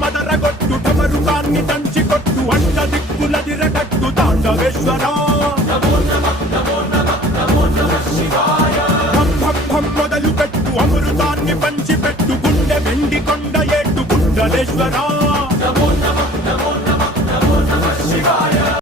మదరగొట్టు ఠమరుకాన్ని దంచి కొట్టు అంట దిక్కులదిరగట్టు తాండవేశ్వరా మొదలు పెట్టు అమృతాన్ని పంచి పెట్టు గుండె వెండి కొండ ఏట్టు గుండలేశ్వరా